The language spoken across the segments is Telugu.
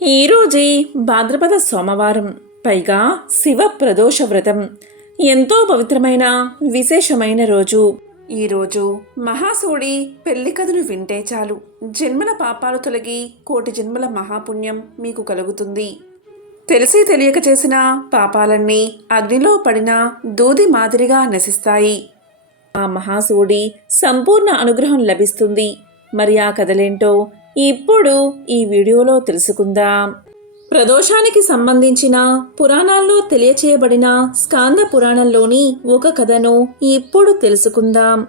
ఈరోజే భాద్రపద సోమవారం, పైగా శివ ప్రదోష వ్రతం. ఎంతో పవిత్రమైన విశేషమైన రోజు. ఈరోజు మహాశివుడి పెళ్లి కథను వింటే చాలు, జన్మల పాపాలు తొలగి కోటి జన్మల మహాపుణ్యం మీకు కలుగుతుంది. తెలిసి తెలియక చేసిన పాపాలన్నీ అగ్నిలో పడిన దూది మాదిరిగా నశిస్తాయి. ఆ మహాశివుడి సంపూర్ణ అనుగ్రహం లభిస్తుంది. మరి ఆ కథలేంటో ఇప్పుడు ఈ వీడియోలో తెలుసుకుందాం. ప్రదోషానికి సంబంధించిన పురాణాల్లో తెలియచేయబడిన స్కాంద పురాణంలోని ఒక కథను ఇప్పుడు తెలుసుకుందాం.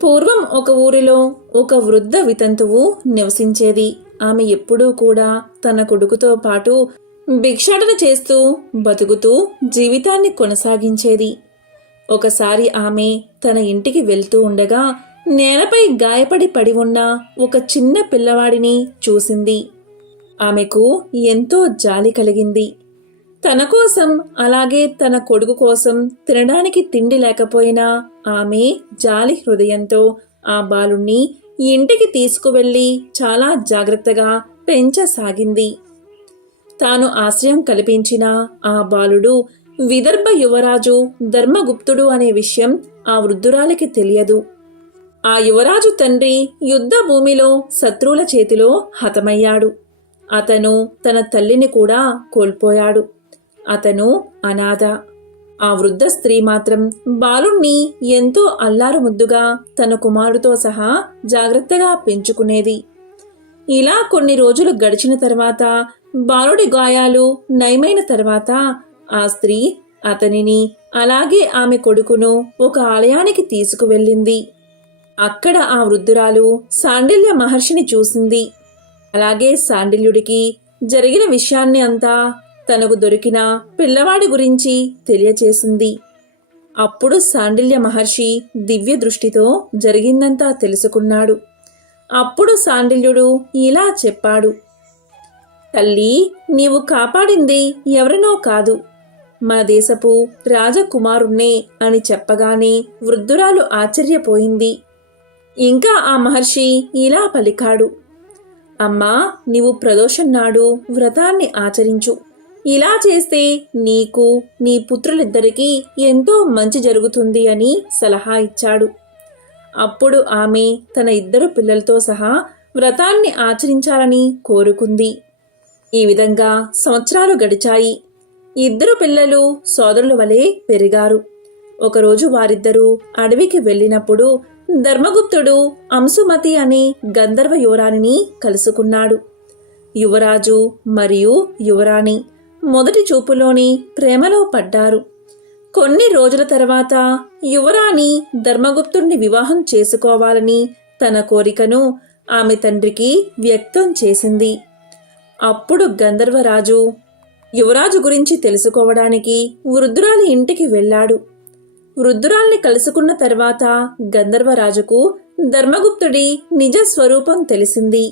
పూర్వం ఒక ఊరిలో ఒక వృద్ధ వితంతువు నివసించేది. ఆమె ఎప్పుడూ కూడా తన కొడుకుతో పాటు భిక్షాటన చేస్తూ బతుకుతూ జీవితాన్ని కొనసాగించేది. ఒకసారి ఆమె తన ఇంటికి వెళ్తూ ఉండగా నేలపై గాయపడి పడి ఉన్న ఒక చిన్న పిల్లవాడిని చూసింది. ఆమెకు ఎంతో జాలి కలిగింది. తన కోసం, అలాగే తన కొడుకు కోసం తినడానికి తిండి లేకపోయినా ఆమె జాలి హృదయంతో ఆ బాలుణ్ణి ఇంటికి తీసుకువెళ్లి చాలా జాగ్రత్తగా పెంచసాగింది. తాను ఆశ్రయం కల్పించిన ఆ బాలుడు విదర్భ యువరాజు ధర్మగుప్తుడు అనే విషయం ఆ వృద్ధురాలికి తెలియదు. ఆ యువరాజు తండ్రి యుద్ధ భూమిలో శత్రువుల చేతిలో హతమయ్యాడు. అతను తన తల్లిని కూడా కోల్పోయాడు. అతను అనాథ. ఆ వృద్ధ స్త్రీ మాత్రం బాలుణ్ణి ఎంతో అల్లారు ముద్దుగా తన కుమారుడితో సహా జాగ్రత్తగా పెంచుకునేది. ఇలా కొన్ని రోజులు గడిచిన తర్వాత బాలుడి గాయాలు నయమైన తర్వాత ఆ స్త్రీ అతనిని, అలాగే ఆమె కొడుకును ఒక ఆలయానికి తీసుకువెళ్ళింది. అక్కడ ఆ వృద్ధురాలు శాండిల్య మహర్షిని చూసింది. అలాగే శాండిల్యుడికి జరిగిన విషయాన్ని అంతా, తనకు దొరికిన పిల్లవాడి గురించి తెలియచేసింది. అప్పుడు శాండిల్య మహర్షి దివ్య దృష్టితో జరిగిందంతా తెలుసుకున్నాడు. అప్పుడు శాండిల్యుడు ఇలా చెప్పాడు: తల్లి, నీవు కాపాడింది ఎవరినో కాదు, మన దేశపు రాజకుమారుణ్ణే అని చెప్పగానే వృద్ధురాలు ఆశ్చర్యపోయింది. ఇంకా ఆ మహర్షి ఇలా పలికాడు: అమ్మా, నీవు ప్రదోషం నాడు వ్రతాన్ని ఆచరించు. ఇలా చేస్తే నీకు, నీ పుత్రులిద్దరికీ ఎంతో మంచి జరుగుతుంది అని సలహా ఇచ్చాడు. అప్పుడు ఆమె తన ఇద్దరు పిల్లలతో సహా వ్రతాన్ని ఆచరించాలని కోరుకుంది. ఈ విధంగా సంవత్సరాలు గడిచాయి. ఇద్దరు పిల్లలు సోదరుల వలె పెరిగారు. ఒకరోజు వారిద్దరూ అడవికి వెళ్ళినప్పుడు ధర్మగుప్తుడు అంశుమతి అనే గంధర్వ యువరాణిని కలుసుకున్నాడు. యువరాజు మరియు యువరాణి మొదటి చూపులోని ప్రేమలో పడ్డారు. కొన్ని రోజుల తర్వాత యువరాణి ధర్మగుప్తుడిని వివాహం చేసుకోవాలని తన కోరికను ఆమె తండ్రికి వ్యక్తం చేసింది. అప్పుడు గంధర్వరాజు యువరాజు గురించి తెలుసుకోవడానికి వృద్ధురాలి ఇంటికి వెళ్ళాడు. వృద్ధురాల్ని కలుసుకున్న తర్వాత గంధర్వరాజుకు ధర్మగుప్తుడి నిజ స్వరూపం తెలిసింది.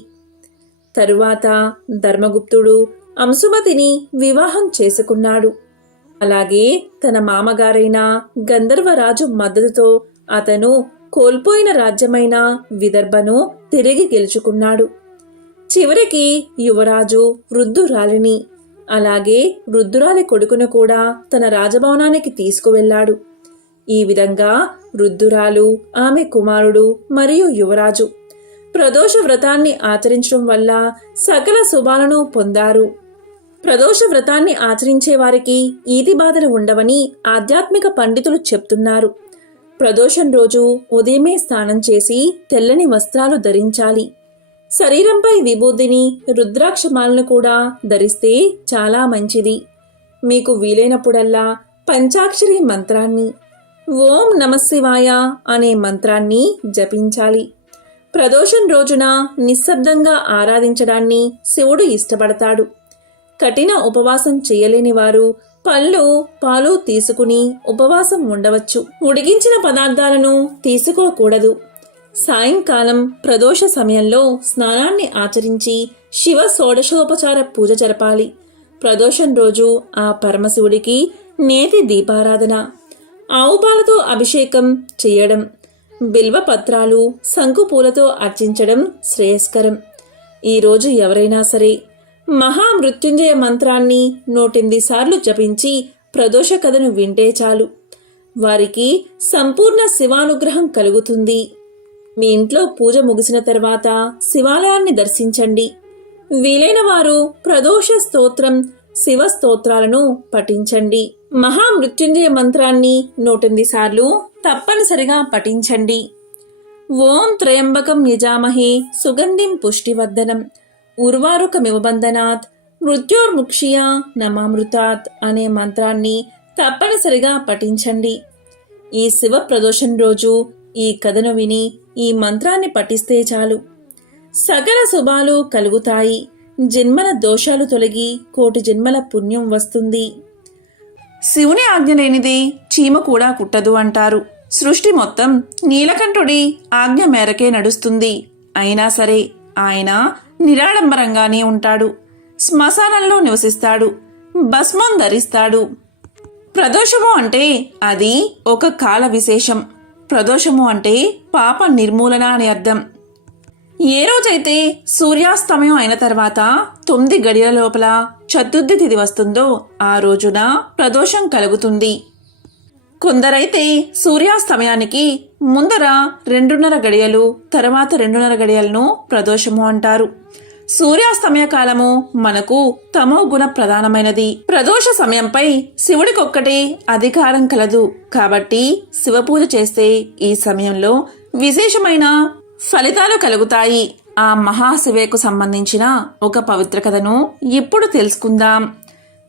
తరువాత ధర్మగుప్తుడు అంశుమతిని వివాహం చేసుకున్నాడు. అలాగే తన మామగారైన గంధర్వరాజు మద్దతుతో అతను కోల్పోయిన రాజ్యమైన విదర్భను తిరిగి గెలుచుకున్నాడు. చివరికి యువరాజు వృద్ధురాలిని, అలాగే వృద్ధురాలి కొడుకును కూడా తన రాజభవనానికి తీసుకువెళ్ళాడు. ఈ విధంగా వృద్ధురాలు, ఆమె కుమారుడు మరియు యువరాజు ప్రదోష వ్రతాన్ని ఆచరించడం వల్ల సకల శుభాలను పొందారు. ప్రదోష వ్రతాన్ని ఆచరించే వారికి ఈతి బాధలు ఉండవని ఆధ్యాత్మిక పండితులు చెప్తున్నారు. ప్రదోషం రోజు ఉదయమే స్నానం చేసి తెల్లని వస్త్రాలు ధరించాలి. శరీరంపై విభూతిని, రుద్రాక్షమాలను కూడా ధరిస్తే చాలా మంచిది. మీకు వీలైనప్పుడల్లా పంచాక్షరి మంత్రాన్ని, ఓం నమశివాయ అనే మంత్రాన్ని జపించాలి. ప్రదోషం రోజున నిశ్శబ్దంగా ఆరాధించడాన్ని శివుడు ఇష్టపడతాడు. కఠిన ఉపవాసం చేయలేని వారు పళ్ళు, పాలు తీసుకుని ఉపవాసం ఉండవచ్చు. ఉడికించిన పదార్థాలను తీసుకోకూడదు. సాయంకాలం ప్రదోష సమయంలో స్నానాన్ని ఆచరించి శివ షోడశోపచార పూజ జరపాలి. ప్రదోషం రోజు ఆ పరమశివుడికి నేతి దీపారాధన, ఆవుపాలతో అభిషేకం చేయడం, బిల్వపత్రాలు, శంకుపూలతో అర్చించడం శ్రేయస్కరం. ఈరోజు ఎవరైనా సరే మహామృత్యుంజయ మంత్రాన్ని 108 సార్లు జపించి ప్రదోష కథను వింటే చాలు. వారికి సంపూర్ణ శివానుగ్రహం కలుగుతుంది. మీ ఇంట్లో పూజ ముగిసిన తర్వాత శివాలయాన్ని దర్శించండి. వీలైన వారు ప్రదోష స్తోత్రం, శివ స్తోత్రాలను పఠించండి. మహామృత్యుంజయ మంత్రాన్ని 108 సార్లు తప్పనిసరిగా పఠించండి. ఓం త్రయంబకం యజామహే సుగంధిం పుష్టివర్ధనం ఉర్వారుకమివ బంధనాత్ మృత్యోర్ముక్షియా నమామృతాత్ అనే మంత్రాన్ని తప్పనిసరిగా పఠించండి. ఈ శివ ప్రదోషం రోజు ఈ కథను విని ఈ మంత్రాన్ని పఠిస్తే చాలు. సకల శుభాలు కలుగుతాయి. జన్మల దోషాలు తొలగి 1,000,000 జన్మల పుణ్యం వస్తుంది. శివుని ఆజ్ఞ లేనిదే చీమ కూడా కుట్టదు అంటారు. సృష్టి మొత్తం నీలకంఠుడి ఆజ్ఞ మేరకే నడుస్తుంది. అయినా సరే ఆయన నిరాడంబరంగానే ఉంటాడు. శ్మశానంలో నివసిస్తాడు. భస్మం ధరిస్తాడు. ప్రదోషము అంటే అది ఒక కాల విశేషం. ప్రదోషము అంటే పాప నిర్మూలన అని అర్థం. ఏ రోజైతే సూర్యాస్తమయం అయిన తర్వాత 9 గడియల లోపల చతుర్థి తిథి వస్తుందో ఆ రోజున ప్రదోషం కలుగుతుంది. కొందరైతే సూర్యాస్తమయానికి ముందర 2:30 గడియలు, తర్వాత 2:30 గడియలను ప్రదోషము అంటారు. సూర్యాస్తమయ కాలము మనకు తమో గుణ ప్రధానమైనది. ప్రదోష సమయంపై శివుడికొక్కటే అధికారం కలదు. కాబట్టి శివపూజ చేస్తే ఈ సమయంలో విశేషమైన ఫలితాలు కలుగుతాయి. ఆ మహాశివేకు సంబంధించిన ఒక పవిత్ర కథను ఇప్పుడు తెలుసుకుందాం.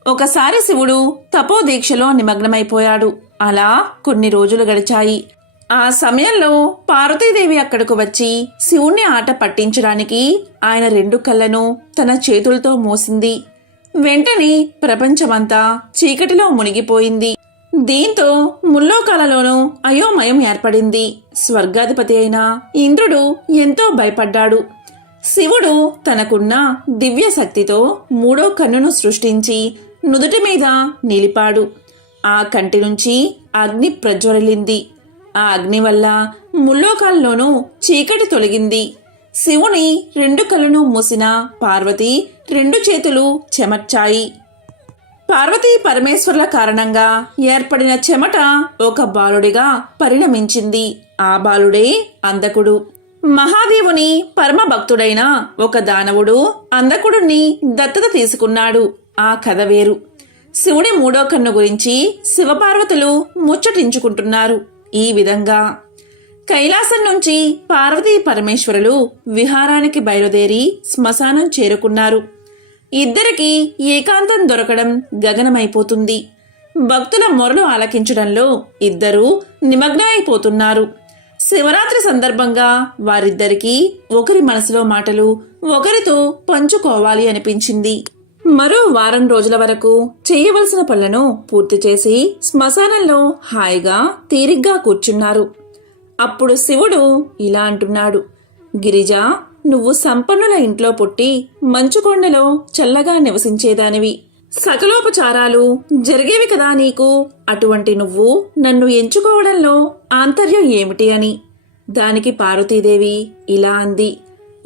ఒకసారి శివుడు తపోదీక్షలో నిమగ్నమైపోయాడు. అలా కొన్ని రోజులు గడిచాయి. ఆ సమయంలో పార్వతీదేవి అక్కడకు వచ్చి శివుణ్ణి ఆట పట్టించడానికి ఆయన 2 కళ్ళను తన చేతులతో మోసింది. వెంటనే ప్రపంచమంతా చీకటిలో మునిగిపోయింది. దీంతో ముల్లోకాలలోనూ అయోమయం ఏర్పడింది. స్వర్గాధిపతి అయిన ఇంద్రుడు ఎంతో భయపడ్డాడు. శివుడు తనకున్న దివ్య శక్తితో 3వ కన్నును సృష్టించి నుదుటి మీద నిలిపాడు. ఆ కంటి నుంచి అగ్ని ప్రజ్వరిల్లింది. ఆ అగ్ని వల్ల ముల్లోకాల్లోనూ చీకటి తొలగింది. శివుని 2 కళ్ళను మూసిన పార్వతి 2 చేతులు చెమర్చాయి. పార్వతీ పరమేశ్వర్ల కారణంగా ఏర్పడిన చెమట ఒక బాలుడిగా పరిణమించింది. ఆ బాలుడే అంధకుడు. మహాదేవుని పరమ భక్తుడైన ఒక దానవుడు అంధకుడిని దత్తత తీసుకున్నాడు. ఆ కథ వేరు. శివుని 3వ కన్ను గురించి శివపార్వతులు ముచ్చటించుకుంటున్నారు. ఈ విధంగా కైలాసం నుంచి పార్వతీ పరమేశ్వరులు విహారానికి బయలుదేరి శ్మశానం చేరుకున్నారు. ఇద్దరికి ఏకాంతం దొరకడం గగనమైపోతుంది. భక్తుల మొరలు ఆలకించడంలో ఇద్దరూ నిమగ్నమైపోతున్నారు. శివరాత్రి సందర్భంగా వారిద్దరికీ ఒకరి మనసులో మాటలు ఒకరితో పంచుకోవాలి అనిపించింది. మరో వారం రోజుల వరకు చేయవలసిన పనులను పూర్తి చేసి శ్మశానంలో హాయిగా తీరిగ్గా కూర్చున్నారు. అప్పుడు శివుడు ఇలా అంటున్నాడు. గిరిజ, నువ్వు సంపన్నుల ఇంట్లో పుట్టి మంచుకొండలో చల్లగా నివసించేదానివి. సకలోపచారాలు జరిగేవి కదా నీకు. అటువంటి నువ్వు నన్ను ఎంచుకోవడంలో ఆంతర్యం ఏమిటి అని. దానికి పార్వతీదేవి ఇలా అంది.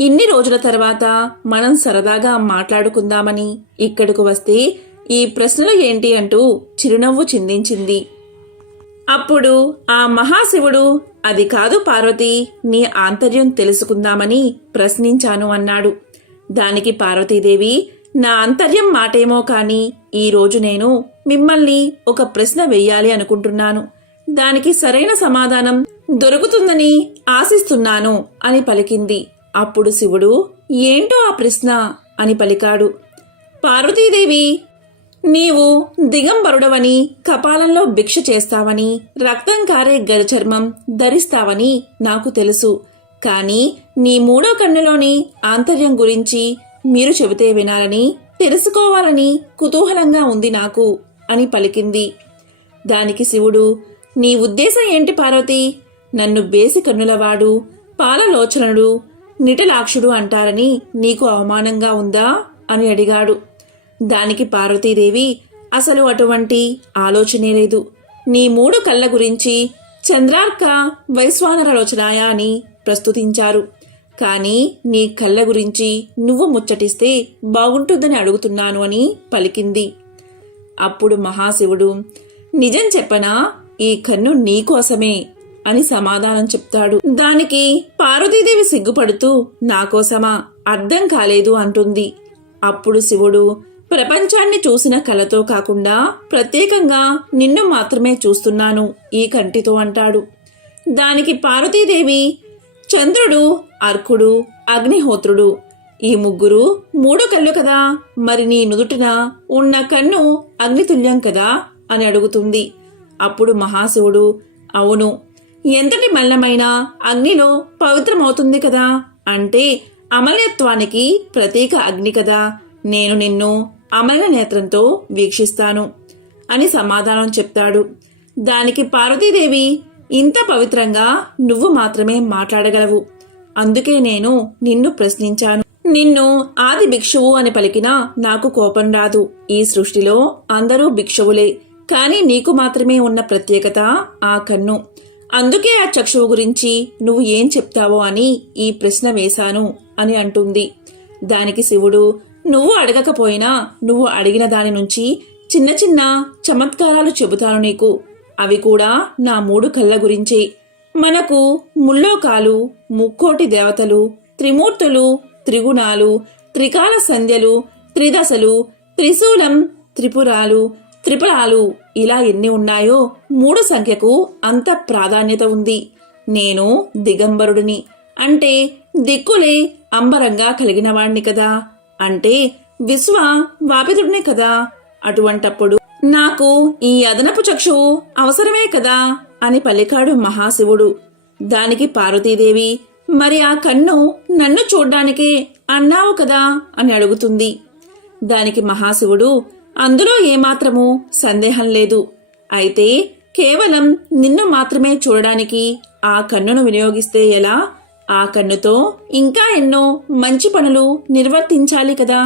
ఇన్ని రోజుల తర్వాత మనం సరదాగా మాట్లాడుకుందామని ఇక్కడకు వస్తే ఈ ప్రశ్నలు ఏంటి అంటూ చిరునవ్వు చిందించింది. అప్పుడు ఆ మహాశివుడు, అది కాదు పార్వతి, నీ ఆంతర్యం తెలుసుకుందామని ప్రశ్నించాను అన్నాడు. దానికి పార్వతీదేవి, నా ఆంతర్యం మాటేమో కాని ఈరోజు నేను మిమ్మల్ని ఒక ప్రశ్న వెయ్యాలి అనుకుంటున్నాను. దానికి సరైన సమాధానం దొరుకుతుందని ఆశిస్తున్నాను అని పలికింది. అప్పుడు శివుడు, ఏంటో ఆ ప్రశ్న అని పలికాడు. పార్వతీదేవి, నీవు దిగంబరుడవని, కపాలంలో భిక్ష చేస్తావని, రక్తం కారే గజచర్మం ధరిస్తావని నాకు తెలుసు. కాని నీ 3వ కన్నులోని ఆంతర్యం గురించి మీరు చెబితే వినాలని, తెలుసుకోవాలని కుతూహలంగా ఉంది నాకు అని పలికింది. దానికి శివుడు, నీ ఉద్దేశం ఏంటి పార్వతి? నన్ను బేసి కన్నులవాడు, పాలలోచనుడు, నిటలాక్షుడు అంటారని నీకు అవమానంగా ఉందా అని అడిగాడు. దానికి పార్వతీదేవి, అసలు అటువంటి ఆలోచనే లేదు. నీ 3 కళ్ళ గురించి చంద్రార్క వైశ్వానరలోచనాయ అని ప్రస్తుతించారు. కానీ నీ కళ్ళ గురించి నువ్వు ముచ్చటిస్తే బాగుంటుందని అడుగుతున్నాను అని పలికింది. అప్పుడు మహాశివుడు, నిజం చెప్పనా, ఈ కన్ను నీకోసమే అని సమాధానం చెప్తాడు. దానికి పార్వతీదేవి సిగ్గుపడుతూ, నాకోసమా, అర్థం కాలేదు అంటుంది. అప్పుడు శివుడు, ప్రపంచాన్ని చూసిన కళ్ళతో కాకుండా ప్రత్యేకంగా నిన్ను మాత్రమే చూస్తున్నాను ఈ కంటితో అంటాడు. దానికి పార్వతీదేవి, చంద్రుడు, అర్కుడు, అగ్నిహోత్రుడు ఈ ముగ్గురు 3 కళ్ళు కదా, మరి నీ నుదుటిన ఉన్న కన్ను అగ్నితుల్యం కదా అని అడుగుతుంది. అప్పుడు మహాశివుడు, అవును, ఎంతటి మల్లమైన అగ్నిలో పవిత్రమవుతుంది కదా, అంటే అమలత్వానికి ప్రతీక అగ్ని కదా, నేను నిన్ను అమల నేత్రంతో వీక్షిస్తాను అని సమాధానం చెప్తాడు. దానికి పార్వతీదేవి, ఇంత పవిత్రంగా నువ్వు మాత్రమే మాట్లాడగలవు, అందుకే నేను నిన్ను ప్రశ్నించాను. నిన్ను ఆది భిక్షువు అని పలికినా నాకు కోపం రాదు. ఈ సృష్టిలో అందరూ భిక్షువులే, కానీ నీకు మాత్రమే ఉన్న ప్రత్యేకత ఆ కన్ను. అందుకే ఆ చక్షువు గురించి నువ్వు ఏం చెప్తావో అని ఈ ప్రశ్న వేశాను అని అంటుంది. దానికి శివుడు, నువ్వు అడగకపోయినా నువ్వు అడిగిన దాని నుంచి చిన్న చిన్న చమత్కారాలు చెబుతాను నీకు. అవి కూడా నా 3 కళ్ళ గురించే. మనకు ముల్లోకాలు, ముక్కోటి దేవతలు, త్రిమూర్తులు, త్రిగుణాలు, త్రికాల సంధ్యలు, త్రిదశలు, త్రిశూలం, త్రిపురాలు, త్రిపురాలు ఇలా ఎన్ని ఉన్నాయో 3 సంఖ్యకు అంత ప్రాధాన్యత ఉంది. నేను దిగంబరుడిని, అంటే దిక్కులే అంబరంగా కలిగినవాణ్ణి కదా, అంటే విశ్వ వాపితుడినే కదా. అటువంటప్పుడు నాకు ఈ అదనపు చక్షువు అవసరమే కదా అని పలికాడు మహాశివుడు. దానికి పార్వతీదేవి, మరి ఆ కన్ను నన్ను చూడ్డానికే అన్నావు కదా అని అడుగుతుంది. దానికి మహాశివుడు, అందులో ఏమాత్రమూ సందేహం లేదు. అయితే కేవలం నిన్ను మాత్రమే చూడడానికి ఆ కన్నును వినియోగిస్తే ఎలా? ఆ కన్నుతో ఇంకా ఎన్నో మంచి పనులు నిర్వర్తించాలి కదా.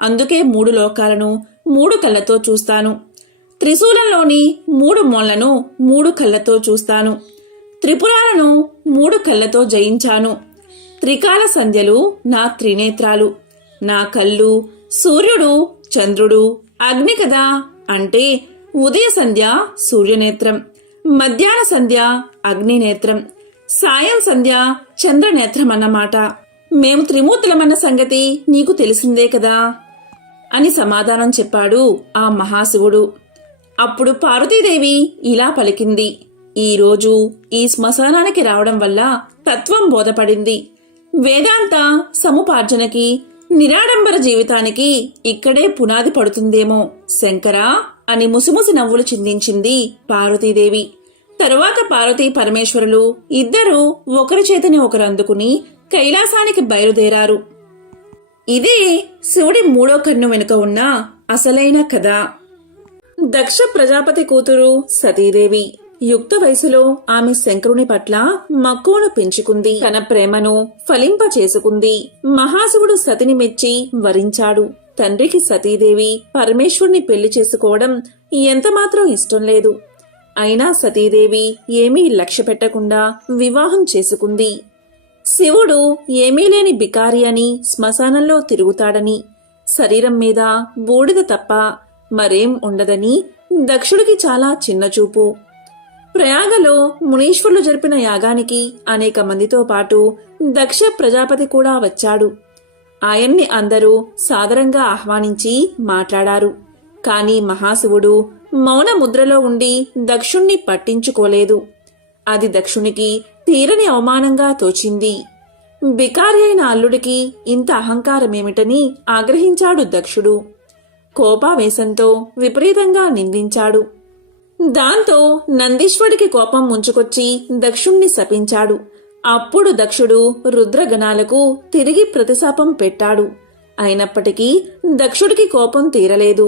అందుకే 3 లోకాలను 3 కళ్ళతో చూస్తాను. త్రిశూలంలోని 3 మూలను 3 కళ్ళతో చూస్తాను. త్రిపురాలను 3 కళ్ళతో జయించాను. త్రికాల సంధ్యలు నా త్రినేత్రాలు. నా కళ్ళు సూర్యుడు, చంద్రుడు, అగ్ని కదా, అంటే ఉదయ సంధ్య సూర్యనేత్రం, మధ్యాహ్న సంధ్య అగ్నినేత్రం, సాయం సంధ్య చంద్రనేత్రం అన్నమాట. మేము త్రిమూర్తులమన్న సంగతి నీకు తెలిసిందే కదా అని సమాధానం చెప్పాడు ఆ మహాశివుడు. అప్పుడు పార్వతీదేవి ఇలా పలికింది, ఈరోజు ఈ శ్మశానానికి రావడం వల్ల తత్వం బోధపడింది. వేదాంత సముపార్జనకి, నిరాడంబర జీవితానికి ఇక్కడే పునాది పడుతుందేమో శంకరా అని ముసిముసి నవ్వులు చిందించింది పార్వతీదేవి. తరువాత పార్వతీ పరమేశ్వరులు ఇద్దరూ ఒకరి చేతిని ఒకరు అందుకుని కైలాసానికి బయలుదేరారు. ఇదే శివుడి 3వ కన్ను వెనుక ఉన్న అసలైన కథ. దక్ష ప్రజాపతి కూతురు సతీదేవి యుక్త వయసులో ఆమె శంకరుని పట్ల మక్కువను పెంచుకుంది. తన ప్రేమను ఫలింప చేసుకుంది. మహాశివుడు సతిని మెచ్చి వరించాడు. తండ్రికి సతీదేవి పరమేశ్వరుని పెళ్లి చేసుకోవడం ఎంతమాత్రం ఇష్టం లేదు. అయినా సతీదేవి ఏమీ లక్ష్య పెట్టకుండా వివాహం చేసుకుంది. శివుడు ఏమీ లేని బికారి అని, శ్మశానంలో తిరుగుతాడని, శరీరం మీద బూడిద తప్ప మరేం ఉండదని దక్షుడికి చాలా చిన్నచూపు. ప్రయాగలో మునీశ్వరులు జరిపిన యాగానికి అనేక మందితో పాటు దక్ష ప్రజాపతి కూడా వచ్చాడు. ఆయన్ని అందరూ సాదరంగా ఆహ్వానించి మాట్లాడారు. కాని మహాశివుడు మౌన ముద్రలో ఉండి దక్షుణ్ణి పట్టించుకోలేదు. అది దక్షునికి తీరని అవమానంగా తోచింది. బికారి అయిన అల్లుడికి ఇంత అహంకారమేమిటని ఆగ్రహించాడు దక్షుడు. కోపావేశంతో విపరీతంగా నిందించాడు. దాంతో నందీశ్వరుడికి కోపం ముంచుకొచ్చి దక్షుణ్ణి శపించాడు. అప్పుడు దక్షుడు రుద్రగణాలకు తిరిగి ప్రతిశాపం పెట్టాడు. అయినప్పటికీ దక్షుడికి కోపం తీరలేదు.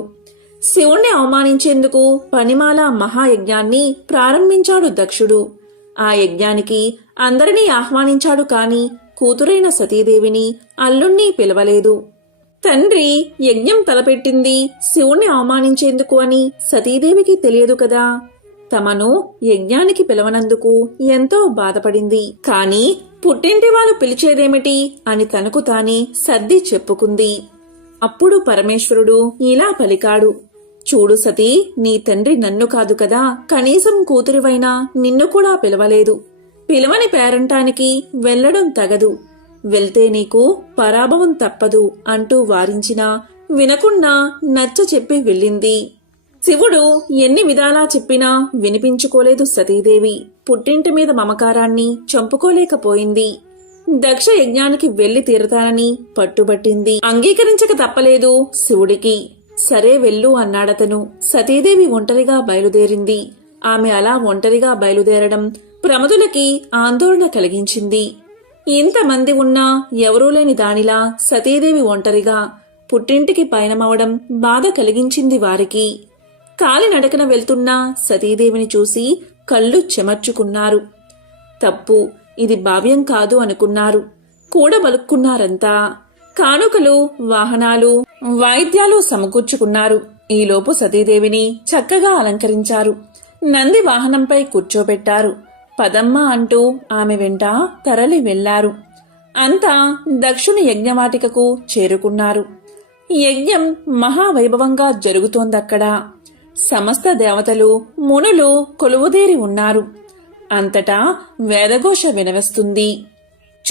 శివుణ్ణి అవమానించేందుకు పనిమాల మహాయజ్ఞాన్ని ప్రారంభించాడు దక్షుడు. ఆ యజ్ఞానికి అందరినీ ఆహ్వానించాడు, కాని కూతురైన సతీదేవిని, అల్లుణ్ణి పిలవలేదు. తండ్రి యజ్ఞం తలపెట్టింది శివుణ్ణి అవమానించేందుకు అని సతీదేవికి తెలియదు కదా. తమను యజ్ఞానికి పిలవనందుకు ఎంతో బాధపడింది. కాని పుట్టింటి వాళ్ళు పిలిచేదేమిటి అని తనకు తానే సర్ది చెప్పుకుంది. అప్పుడు పరమేశ్వరుడు ఇలా పలికాడు, చూడు సతీ, నీ తండ్రి నన్ను కాదు కదా, కనీసం కూతురివైనా నిన్ను కూడా పిలవలేదు. పిలవని పేరంటానికి వెళ్లడం తగదు. వెళ్తే నీకు పరాభవం తప్పదు అంటూ వారించినా వినకుండా నచ్చ చెప్పి వెళ్ళింది. శివుడు ఎన్ని విధాలా చెప్పినా వినిపించుకోలేదు సతీదేవి. పుట్టింటి మీద మమకారాన్ని చంపుకోలేకపోయింది. దక్ష యజ్ఞానికి వెళ్లి తీరతానని పట్టుబట్టింది. అంగీకరించక తప్పలేదు శివుడికి. సరే వెళ్ళు అన్నాడతను. సతీదేవి ఒంటరిగా బయలుదేరింది. ఆమె అలా ఒంటరిగా బయలుదేరడం ప్రమదులకి ఆందోళన కలిగించింది. ఇంతమంది ఉన్నా ఎవరూ లేని దానిలా సతీదేవి ఒంటరిగా పుట్టింటికి పయనమవడం బాధ కలిగించింది వారికి. కాలినడకన వెళ్తున్న సతీదేవిని చూసి కళ్ళు చెమర్చుకున్నారు. తప్పు, ఇది భావ్యం కాదు అనుకున్నారు. కూడబలుక్కున్నారంతా. కానుకలు, వాహనాలు, వాయిద్యాలు సమకూర్చుకున్నారు. ఈలోపు సతీదేవిని చక్కగా అలంకరించారు. నంది వాహనంపై కూర్చోబెట్టారు. పదమ్మ అంటూ ఆమె వెంట తరలి వెళ్లారు. అంతా దక్షుని యజ్ఞవాటికకు చేరుకున్నారు. యజ్ఞం మహావైభవంగా జరుగుతోందక్కడ. సమస్త దేవతలు, మునులు కొలువుదేరి ఉన్నారు. అంతటా వేదఘోష వినవస్తుంది.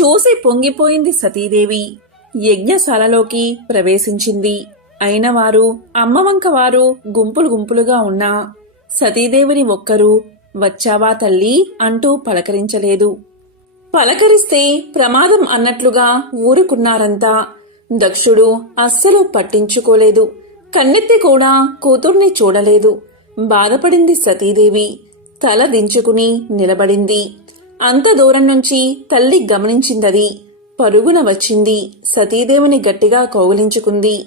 చూసి పొంగిపోయింది సతీదేవి. యజ్ఞశాలలోకి ప్రవేశించింది. అయినవారు, అమ్మవంకవారు గుంపులు గుంపులుగా ఉన్నా సతీదేవిని ఒక్కరూ వచ్చావా తల్లి అంటూ పలకరించలేదు. పలకరిస్తే ప్రమాదం అన్నట్లుగా ఊరుకున్నారంతా. దక్షుడు అస్సలు పట్టించుకోలేదు. కన్నెత్తి కూడా కూతుర్ని చూడలేదు. బాధపడింది సతీదేవి. తల దించుకుని నిలబడింది. అంత దూరం నుంచి తల్లి గమనించిందది. పరుగున వచ్చింది. సతీదేవిని గట్టిగా కౌగిలించుకుంది.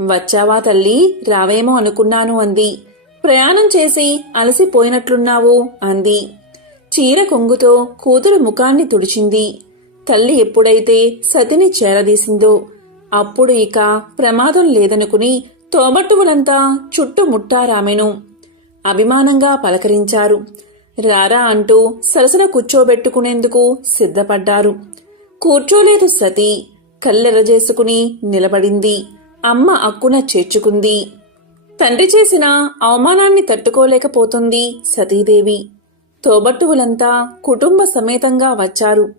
వచ్చావా తల్లి, రావేమో అనుకున్నాను అంది. ప్రయాణం చేసి అలసిపోయినట్లున్నావు అంది. చీర కొంగుతో కూతురు ముఖాన్ని తుడిచింది. తల్లి ఎప్పుడైతే సతిని చేరదీసిందో అప్పుడు ఇక ప్రమాదం లేదనుకుని తోబట్టువులంతా చుట్టుముట్టారామెను. అభిమానంగా పలకరించారు. రారా అంటూ సరసన కూర్చోబెట్టుకునేందుకు సిద్ధపడ్డారు. కూర్చోలేదు సతీ. కళ్ళెరజేసుకుని నిలబడింది. అమ్మ అక్కున చేర్చుకుంది. తండ్రి చేసిన అవమానాన్ని తట్టుకోలేకపోతుంది సతీదేవి. తోబట్టువులంతా కుటుంబ సమేతంగా వచ్చారు.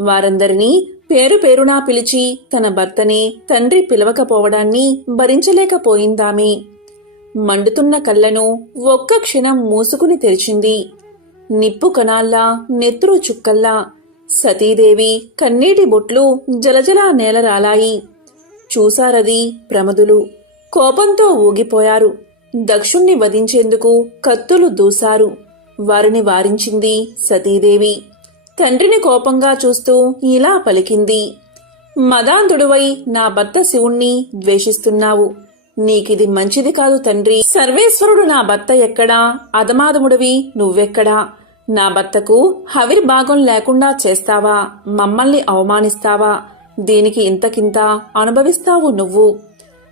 వారందరినీ పేరు పేరునా పిలిచి తన భర్తనే తండ్రి పిలవకపోవడాన్ని భరించలేకపోయిందామె. మండుతున్న కళ్ళను ఒక్క క్షణం మూసుకుని తెరిచింది. నిప్పు కణాల్లా, నెత్తురు చుక్కల్లా సతీదేవి కన్నీటి బొట్లు జలజలా నేలరాలాయి. చూశారది ప్రమదులు. కోపంతో ఊగిపోయారు. దక్షుణ్ణి వధించేందుకు కత్తులు దూశారు. వారిని వారించింది సతీదేవి. తండ్రిని కోపంగా చూస్తూ ఇలా పలికింది. మదాంధుడువై నా భర్త శివుణ్ణి ద్వేషిస్తున్నావు. నీకిది మంచిది కాదు తండ్రి. సర్వేశ్వరుడు నా భర్త ఎక్కడా, అధమాధముడివి నువ్వెక్కడా? నా భర్తకు హవిర్భాగం లేకుండా చేస్తావా? మమ్మల్ని అవమానిస్తావా? దీనికి ఇంతకింత అనుభవిస్తావు నువ్వు.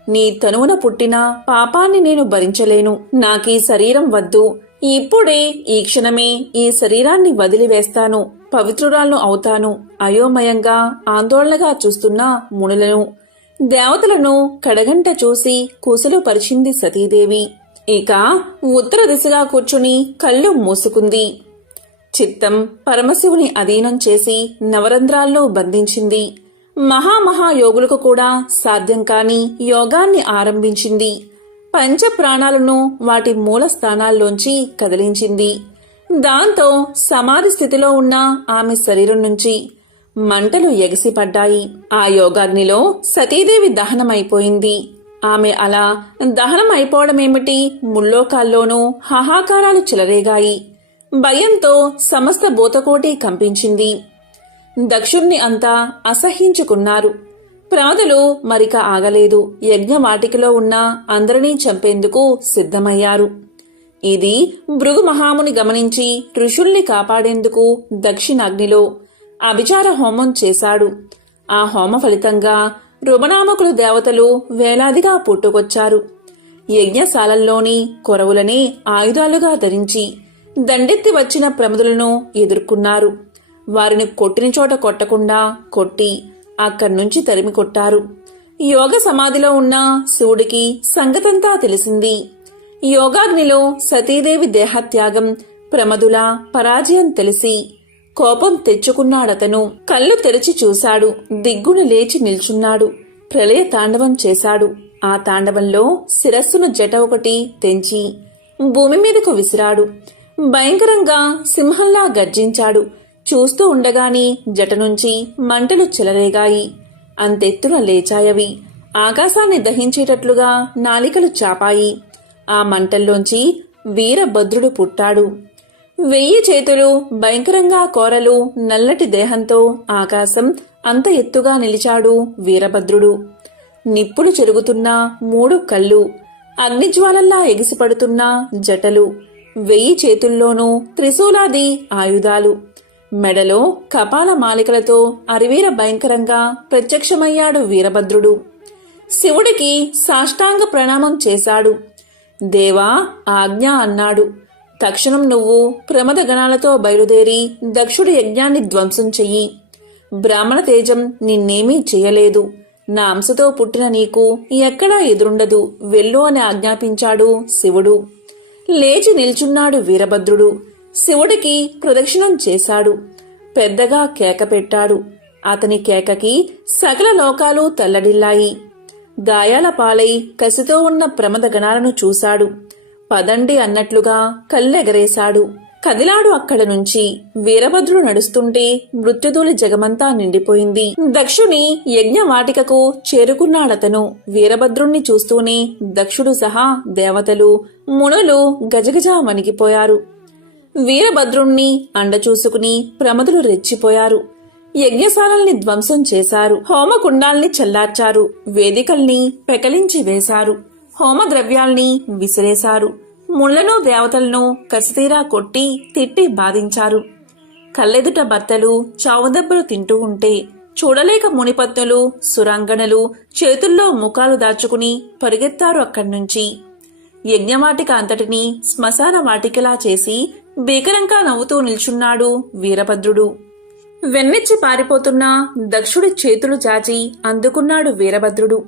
నీ తనువున పుట్టిన పాపాన్ని నేను భరించలేను. నాకీ శరీరం వద్దు. ఇప్పుడే ఈ క్షణమే ఈ శరీరాన్ని వదిలివేస్తాను. పవిత్రురాలను అవుతాను. అయోమయంగా ఆందోళనగా చూస్తున్న మునులను, దేవతలను కడగంట చూసి కుశలు పరిచింది సతీదేవి. ఇక ఉత్తర దిశగా కూర్చుని కళ్ళు మూసుకుంది. చిత్తం పరమశివుని అధీనం చేసి నవరంధ్రాల్లో బంధించింది. మహామహాయోగులకు కూడా సాధ్యం కాని యోగాన్ని ఆరంభించింది. పంచ ప్రాణాలను వాటి మూల స్థానాల్లోంచి కదిలించింది. దాంతో సమాధి స్థితిలో ఉన్న ఆమె శరీరం నుంచి మంటలు ఎగసిపడ్డాయి. ఆ యోగాగ్నిలో సతీదేవి దహనమైపోయింది. ఆమె అలా దహనమైపోవడమేమిటి, ముల్లోకాల్లోనూ హాహాకారాలు చెలరేగాయి. భయంతో సమస్త భూతకోటి కంపించింది. దక్షుణ్ణి అంతా అసహ్యించుకున్నారు. ప్రమదులు మరిక ఆగలేదు. యజ్ఞవాటికలో ఉన్న అందరినీ చంపేందుకు సిద్ధమయ్యారు. ఇది భృగు మహాముని గమనించి ఋషుల్ని కాపాడేందుకు దక్షిణాగ్నిలో అభిచార హోమం చేశాడు. ఆ హోమ ఫలితంగా రుమనామకులు దేవతలు వేలాదిగా పుట్టుకొచ్చారు. యజ్ఞశాలల్లోని కొరవులని ఆయుధాలుగా ధరించి దండెత్తి వచ్చిన ప్రమదులను ఎదుర్కొన్నారు. వారిని కొట్టిన చోట కొట్టకుండా కొట్టి అక్కడ్నుంచి తరిమి కొట్టారు. యోగ సమాధిలో ఉన్న శివుడికి సంగతంతా తెలిసింది. యోగాగ్నిలో సతీదేవి దేహత్యాగం, ప్రమదుల పరాజయం తెలిసి కోపం తెచ్చుకున్నాడతను. కళ్ళు తెరిచి చూశాడు. దిగ్గున లేచి నిల్చున్నాడు. ప్రళయ తాండవం చేశాడు. ఆ తాండవంలో శిరస్సును జట ఒకటి తెంచి భూమి మీదకు విసిరాడు. భయంకరంగా సింహంలా గర్జించాడు. చూస్తూ ఉండగానే జట నుంచి మంటలు చెలరేగాయి. అంతెత్తున లేచాయవి. ఆకాశాన్ని దహించేటట్లుగా నాలికలు చాపాయి. ఆ మంటల్లోంచి వీరభద్రుడు పుట్టాడు. 1000 చేతులు, భయంకరంగా కోరలు, నల్లటి దేహంతో ఆకాశం అంత ఎత్తుగా నిలిచాడు వీరభద్రుడు. నిప్పులు చెరుగుతున్న 3 కళ్ళు, అగ్నిజ్వాలల్లా ఎగిసిపడుతున్న జటలు, 1000 చేతుల్లోనూ త్రిశూలాది ఆయుధాలు, మెడలో కపాల మాలికలతో అరివీర భయంకరంగా ప్రత్యక్షమయ్యాడు వీరభద్రుడు. శివుడికి సాష్టాంగ ప్రణామం చేశాడు. దేవా, ఆజ్ఞ అన్నాడు. తక్షణం నువ్వు ప్రమద గణాలతో బయలుదేరి దక్షుడి యజ్ఞాన్ని ధ్వంసం చెయ్యి. బ్రాహ్మణ తేజం నిన్నేమీ చెయ్యలేదు. నా అంశతో పుట్టిన నీకు ఎక్కడా ఎదురుండదు. వెళ్ళు అని ఆజ్ఞాపించాడు శివుడు. లేచి నిల్చున్నాడు వీరభద్రుడు. శివుడికి ప్రదక్షిణం చేశాడు. పెద్దగా కేక పెట్టాడు. అతని కేకకి సకల లోకాలు తల్లడిల్లాయి. గాయాల పాలై కసితో ఉన్న ప్రమద గణాలను చూశాడు. పదండి అన్నట్లుగా కళ్ళెగరేశాడు. కదిలాడు అక్కడ నుంచి. వీరభద్రుడు నడుస్తుంటే మృత్యుధూళి జగమంతా నిండిపోయింది. దక్షుని యజ్ఞవాటికకు చేరుకున్నాడతను. వీరభద్రుణ్ణి చూస్తూనే దక్షుడు సహా దేవతలు, మునులు గజగజా వణికిపోయారు. వీరభద్రుణ్ణి అండ చూసుకుని ప్రమదులు రెచ్చిపోయారు. యజ్ఞశాలల్ని ధ్వంసం చేశారు. హోమకుండాల్ని చల్లార్చారు. వేదికల్ని పెకలించి వేశారు. హోమ ద్రవ్యాల్ని విసిరేశారు. ముళ్లను దేవతలను కసితీరా కొట్టి తిట్టి బాధించారు. కళ్ళెదుట భర్తలు చావుదెబ్బలు తింటూ ఉంటే చూడలేక మునిపత్నులు, సురాంగణలు చేతుల్లో ముఖాలు దాచుకుని పరిగెత్తారు అక్కడ్నుంచి. యజ్ఞవాటిక అంతటినీ శ్మశాన వాటికలా చేసి భీకరంగా నవ్వుతూ నిల్చున్నాడు వీరభద్రుడు. వెన్నెచ్చి పారిపోతున్న దక్షుడి చేతులు చాచి అందుకున్నాడు వీరభద్రుడు.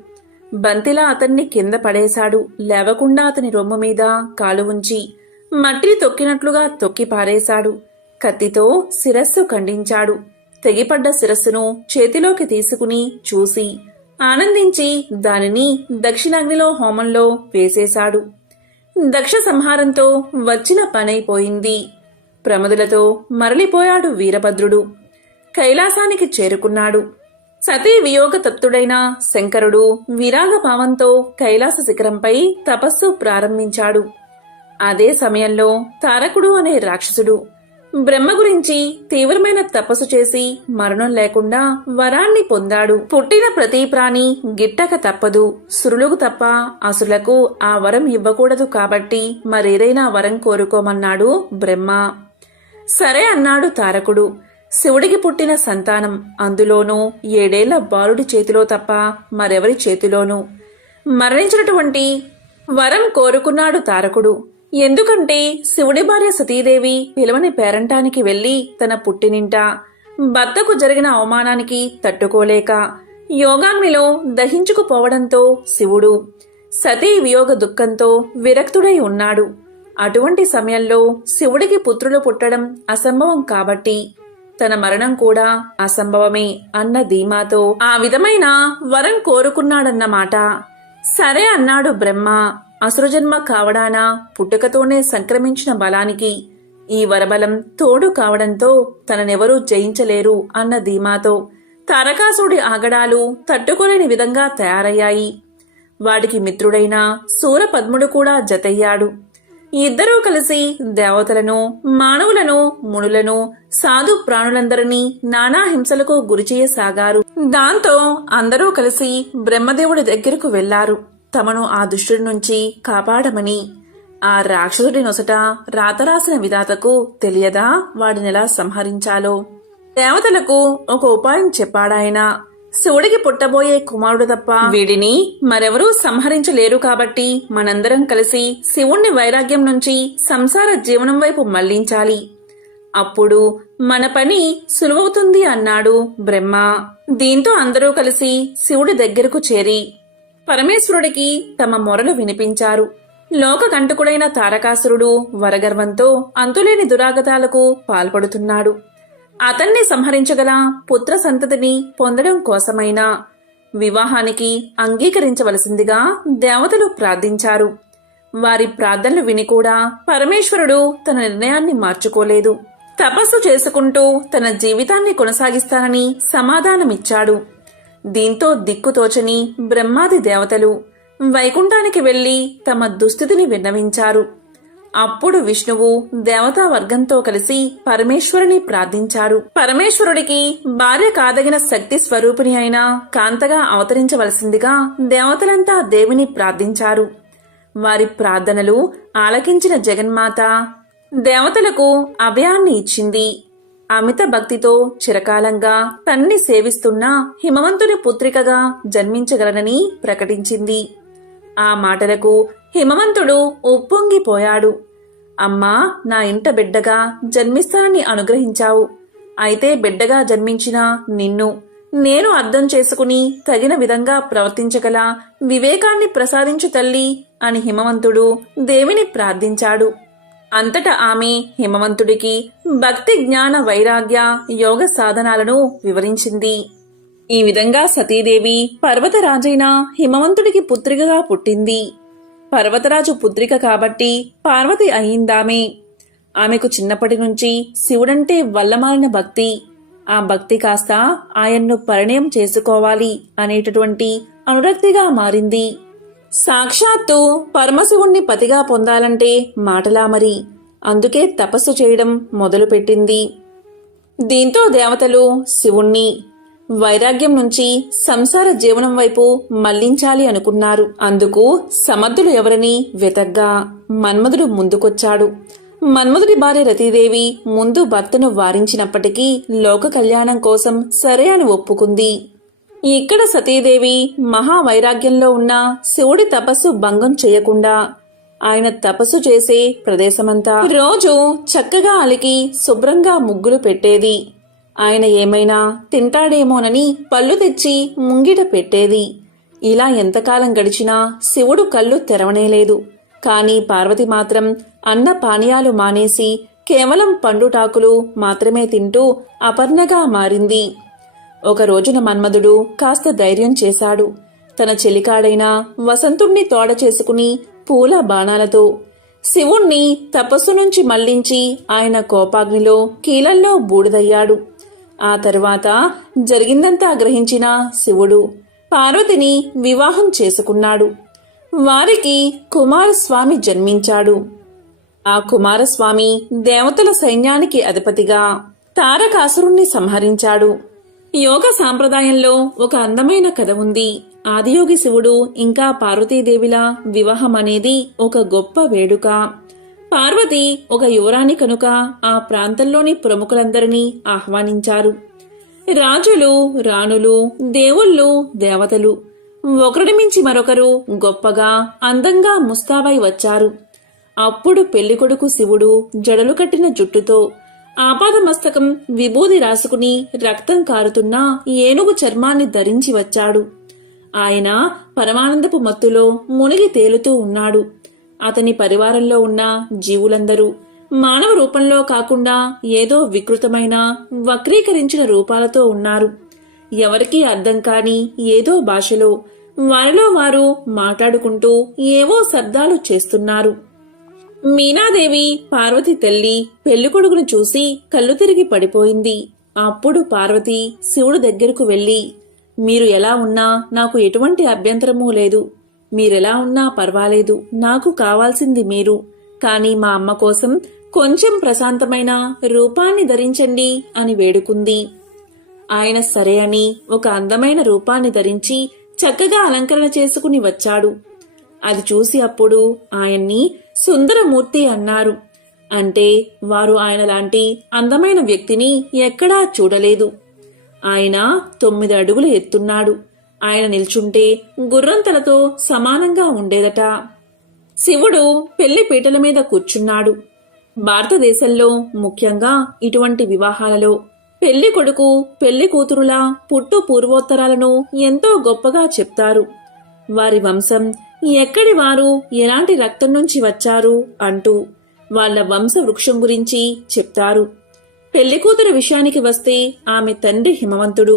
బంతిలా అతన్ని కింద పడేశాడు. లేవకుండా అతని రొమ్ము మీద కాలు ఉంచి మట్టిని తొక్కినట్లుగా తొక్కి పారేశాడు. కత్తితో శిరస్సు ఖండించాడు. తెగిపడ్డ శిరస్సును చేతిలోకి తీసుకుని చూసి ఆనందించి దానిని దక్షిణాగ్నిలో హోమంలో వేసేశాడు. దక్ష సంహారంతో వచ్చిన పనైపోయింది. ప్రమదులతో మరలిపోయాడు వీరభద్రుడు. కైలాసానికి చేరుకున్నాడు. సతీ వియోగ తప్తుడైన శంకరుడు విరాగ భావంతో కైలాస శిఖరంపై తపస్సు ప్రారంభించాడు. అదే సమయంలో తారకుడు అనే రాక్షసుడు బ్రహ్మ గురించి తీవ్రమైన తపస్సు చేసి మరణం లేకుండా వరాన్ని పొందాడు. పుట్టిన ప్రతి ప్రాణి గిట్టక తప్పదు. సురులకు తప్ప అసులకు ఆ వరం ఇవ్వకూడదు కాబట్టి మరేదైనా వరం కోరుకోమన్నాడు బ్రహ్మ. సరే అన్నాడు తారకుడు. శివుడికి పుట్టిన సంతానం, అందులోనూ 7 ఏళ్ల బాలుడి చేతిలో తప్ప మరెవరి చేతిలోనూ మరణించినటువంటి వరం కోరుకున్నాడు తారకుడు. ఎందుకంటే శివుడి భార్య సతీదేవి పిలవని పేరంటానికి వెళ్లి తన పుట్టినింట భర్తకు జరిగిన అవమానానికి తట్టుకోలేక యోగాగ్నిలో దహించుకుపోవడంతో శివుడు సతీ వియోగ దుఃఖంతో విరక్తుడై ఉన్నాడు. అటువంటి సమయంలో శివుడికి పుత్రులు పుట్టడం అసంభవం కాబట్టి తన మరణం కూడా అసంభవమే అన్న ధీమాతో ఆ విధమైన వరం కోరుకున్నాడన్నమాట. సరే అన్నాడు బ్రహ్మ. అసురజన్మ కావడాన పుట్టుకతోనే సంక్రమించిన బలానికి ఈ వరబలం తోడు కావడంతో తననెవరూ జయించలేరు అన్న ధీమాతో తారకాసుడి ఆగడాలు తట్టుకోలేని విధంగా తయారయ్యాయి. వాడికి మిత్రుడైన శూరపద్ముడు కూడా జతయ్యాడు. ఇద్దరూ కలిసి దేవతలను, మానవులను, మునులను, సాధు ప్రాణులందరినీ నానా హింసలకు గురిచేయసాగారు. దాంతో అందరూ కలిసి బ్రహ్మదేవుడి దగ్గరకు వెళ్లారు, తమను ఆ దుష్టుడి నుంచి కాపాడమని. ఆ రాక్షసుడి నొసట రాతరాసిన విధాతకు తెలియదా వాడినెలా సంహరించాలో? దేవతలకు ఒక ఉపాయం చెప్పాడాయన. శివుడికి పుట్టబోయే కుమారుడు తప్ప వీడిని మరెవరూ సంహరించలేరు కాబట్టి మనందరం కలిసి శివుణ్ణి వైరాగ్యం నుంచి సంసార జీవనం వైపు మళ్లించాలి. అప్పుడు మన పని సులువవుతుంది అన్నాడు బ్రహ్మ. దీంతో అందరూ కలిసి శివుడి దగ్గరకు చేరి పరమేశ్వరుడికి తమ మొరలు వినిపించారు. లోకకంటకుడైన తారకాసురుడు వరగర్వంతో అంతులేని దురాగతాలకు పాల్పడుతున్నాడు. అతన్ని సంహరించగల పుత్ర సంతతిని పొందడం కోసమైనా వివాహానికి అంగీకరించవలసిందిగా దేవతలు ప్రార్థించారు. వారి ప్రార్థనలు విని కూడా పరమేశ్వరుడు తన నిర్ణయాన్ని మార్చుకోలేదు. తపస్సు చేసుకుంటూ తన జీవితాన్ని కొనసాగిస్తానని సమాధానమిచ్చాడు. దీంతో దిక్కుతోచని బ్రహ్మాది దేవతలు వైకుంఠానికి వెళ్లి తమ దుస్థితిని విన్నవించారు. అప్పుడు విష్ణువు దేవతా వర్గంతో కలిసి పరమేశ్వరుని ప్రార్థించాడు. పరమేశ్వరుడికి భార్య కాదగిన శక్తి స్వరూపిణి అయిన కాంతగా అవతరించవలసిందిగా దేవతలంతా దేవిని ప్రార్థించారు. వారి ప్రార్థనలు ఆలకించిన జగన్మాత దేవతలకు అభయాన్ని ఇచ్చింది. అమిత భక్తితో చిరకాలంగా తన్ని సేవిస్తున్న హిమవంతుని పుత్రికగా జన్మించగలనని ప్రకటించింది. ఆ మాటలకు హిమవంతుడు ఉప్పొంగిపోయాడు. అమ్మా, నా ఇంట బిడ్డగా జన్మిస్తానని అనుగ్రహించావు. అయితే బిడ్డగా జన్మించిన నిన్ను నేను అర్థం చేసుకుని తగిన విధంగా ప్రవర్తించగల వివేకాన్ని ప్రసాదించు తల్లి అని హిమవంతుడు దేవిని ప్రార్థించాడు. అంతటా ఆమె హిమవంతుడికి భక్తి, జ్ఞాన, వైరాగ్య, యోగ సాధనాలను వివరించింది. ఈ విధంగా సతీదేవి పర్వతరాజైన హిమవంతుడికి పుత్రికగా పుట్టింది. పర్వతరాజు పుత్రిక కాబట్టి పార్వతి అయిందామే. ఆమెకు చిన్నప్పటి నుంచి శివుడంటే వల్లమాలిన భక్తి. ఆ భక్తి కాస్త ఆయన్ను పరిణయం చేసుకోవాలి అనేటటువంటి అనురక్తిగా మారింది. సాక్షాత్తు పరమశివుణ్ణి పతిగా పొందాలంటే మాటలా మరి. అందుకే తపస్సు చేయడం మొదలుపెట్టింది. దీంతో దేవతలు శివుణ్ణి వైరాగ్యం నుంచి సంసార జీవనం వైపు మళ్లించాలి అనుకున్నారు. అందుకు సమర్థులు ఎవరని వెతగ్గా మన్మధుడు ముందుకొచ్చాడు. మన్మధుడి భార్య రతీదేవి ముందు భర్తను వారించినప్పటికీ లోక కళ్యాణం కోసం సరే అని ఒప్పుకుంది. ఇక్కడ సతీదేవి మహావైరాగ్యంలో ఉన్న శివుడి తపస్సు భంగం చేయకుండా ఆయన తపస్సు చేసే ప్రదేశమంతా రోజు చక్కగా అలికి శుభ్రంగా ముగ్గులు పెట్టేది. ఆయన ఏమైనా తింటాడేమోనని పళ్ళు తెచ్చి ముంగిట పెట్టేది. ఇలా ఎంతకాలం గడిచినా శివుడు కళ్ళు తెరవనేలేదు. కాని పార్వతి మాత్రం అన్న పానీయాలు మానేసి కేవలం పండుటాకులు మాత్రమే తింటూ అపర్ణగా మారింది. ఒక రోజున మన్మధుడు కాస్త ధైర్యం చేశాడు. తన చెలికాడైన వసంతుణ్ణి తోడ చేసుకుని పూల బాణాలతో శివుణ్ణి తపస్సు నుంచి మళ్లించి ఆయన కోపాగ్నిలో కీలల్లో బూడిదయ్యాడు. ఆ తరువాత జరిగిందంతా గ్రహించిన శివుడు పార్వతిని వివాహం చేసుకున్నాడు. వారికి కుమారస్వామి జన్మించాడు. ఆ కుమారస్వామి దేవతల సైన్యానికి అధిపతిగా తారకాసురుణ్ణి సంహరించాడు. యోగ సాంప్రదాయంలో ఒక అందమైన కథ ఉంది. ఆదియోగి శివుడు ఇంకా పార్వతీదేవిల వివాహం అనేది ఒక గొప్ప వేడుక. పార్వతి ఒక యువరాణి కనుక ఆ ప్రాంతంలోని ప్రముఖులందరినీ ఆహ్వానించారు. రాజులు, రాణులు, దేవుళ్ళు, దేవతలు ఒకరిని మించి మరొకరు గొప్పగా అందంగా ముస్తాబై వచ్చారు. అప్పుడు పెళ్లికొడుకు శివుడు జడలు కట్టిన జుట్టుతో ఆపాదమస్తకం విభూది రాసుకుని రక్తం కారుతున్న ఏనుగు చర్మాన్ని ధరించి వచ్చాడు. ఆయన పరమానందపు మత్తులో మునిగి తేలుతూ ఉన్నాడు. అతని పరివారంలో ఉన్న జీవులందరూ మానవ రూపంలో కాకుండా ఏదో వికృతమైన వక్రీకరించిన రూపాలతో ఉన్నారు. ఎవరికీ అర్థం కాని ఏదో భాషలో వారిలో వారు మాట్లాడుకుంటూ ఏవో శబ్దాలు చేస్తున్నారు. మీనాదేవి పార్వతి తల్లి పెళ్లికొడుకును చూసి కళ్ళు తిరిగి పడిపోయింది. అప్పుడు పార్వతి శివుడు దగ్గరకు వెళ్లి, మీరు ఎలా ఉన్నా నాకు ఎటువంటి అభ్యంతరమూ లేదు. మీరెలా ఉన్నా పర్వాలేదు. నాకు కావాల్సింది మీరు. కాని మా అమ్మ కోసం కొంచెం ప్రశాంతమైన రూపాన్ని ధరించండి అని వేడుకుంది. ఆయన సరే అని ఒక అందమైన రూపాన్ని ధరించి చక్కగా అలంకరణ చేసుకుని వచ్చాడు. అది చూసి అప్పుడు ఆయన్ని సుందరమూర్తి అన్నారు. అంటే వారు ఆయన లాంటి అందమైన వ్యక్తిని ఎక్కడా చూడలేదు. ఆయన 9 అడుగులు ఎత్తున్నాడు. ఆయన నిల్చుంటే గుర్రం తలతో సమానంగా ఉండేదట. శివుడు పెళ్లి పీటల మీద కూర్చున్నాడు. భారతదేశంలో ముఖ్యంగా ఇటువంటి వివాహాలలో పెళ్లి కొడుకు పెళ్లి కూతురుల పుట్టు పూర్వోత్తరాలను ఎంతో గొప్పగా చెప్తారు. వారి వంశం ఎక్కడి వారు, ఎలాంటి రక్తం నుంచి వచ్చారు అంటూ వాళ్ళ వంశ వృక్షం గురించి చెప్తారు. పెళ్లి కూతురు విషయానికి వస్తే ఆమె తండ్రి హిమవంతుడు,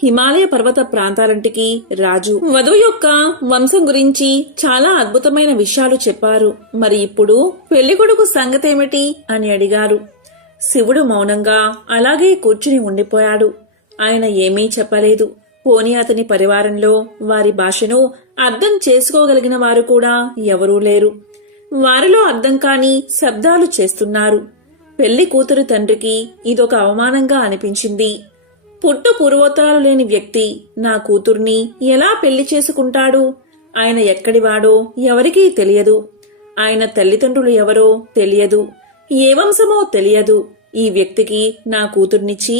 హిమాలయ పర్వత ప్రాంతాలంటికి రాజు. వధువు యొక్క వంశం గురించి చాలా అద్భుతమైన విషయాలు చెప్పారు. మరి ఇప్పుడు పెళ్లికొడుకు సంగతేమిటి అని అడిగారు. శివుడు మౌనంగా అలాగే కూర్చుని ఉండిపోయాడు. ఆయన ఏమీ చెప్పలేదు. పోనీ అతని పరివారంలో వారి భాషను అర్థం చేసుకోగలిగిన వారు కూడా ఎవరూ లేరు. వారిలో అర్థం కాని శబ్దాలు చేస్తున్నారు. పెళ్లి కూతురు తండ్రికి ఇదొక అవమానంగా అనిపించింది. పుట్టు పూర్వోత్తరాలు లేని వ్యక్తి నా కూతుర్ని ఎలా పెళ్లి చేసుకుంటాడు? ఆయన ఎక్కడివాడో ఎవరికీ తెలియదు. ఆయన తల్లిదండ్రులు ఎవరో తెలియదు. ఏ వంశమో తెలియదు. ఈ వ్యక్తికి నా కూతుర్నిచ్చి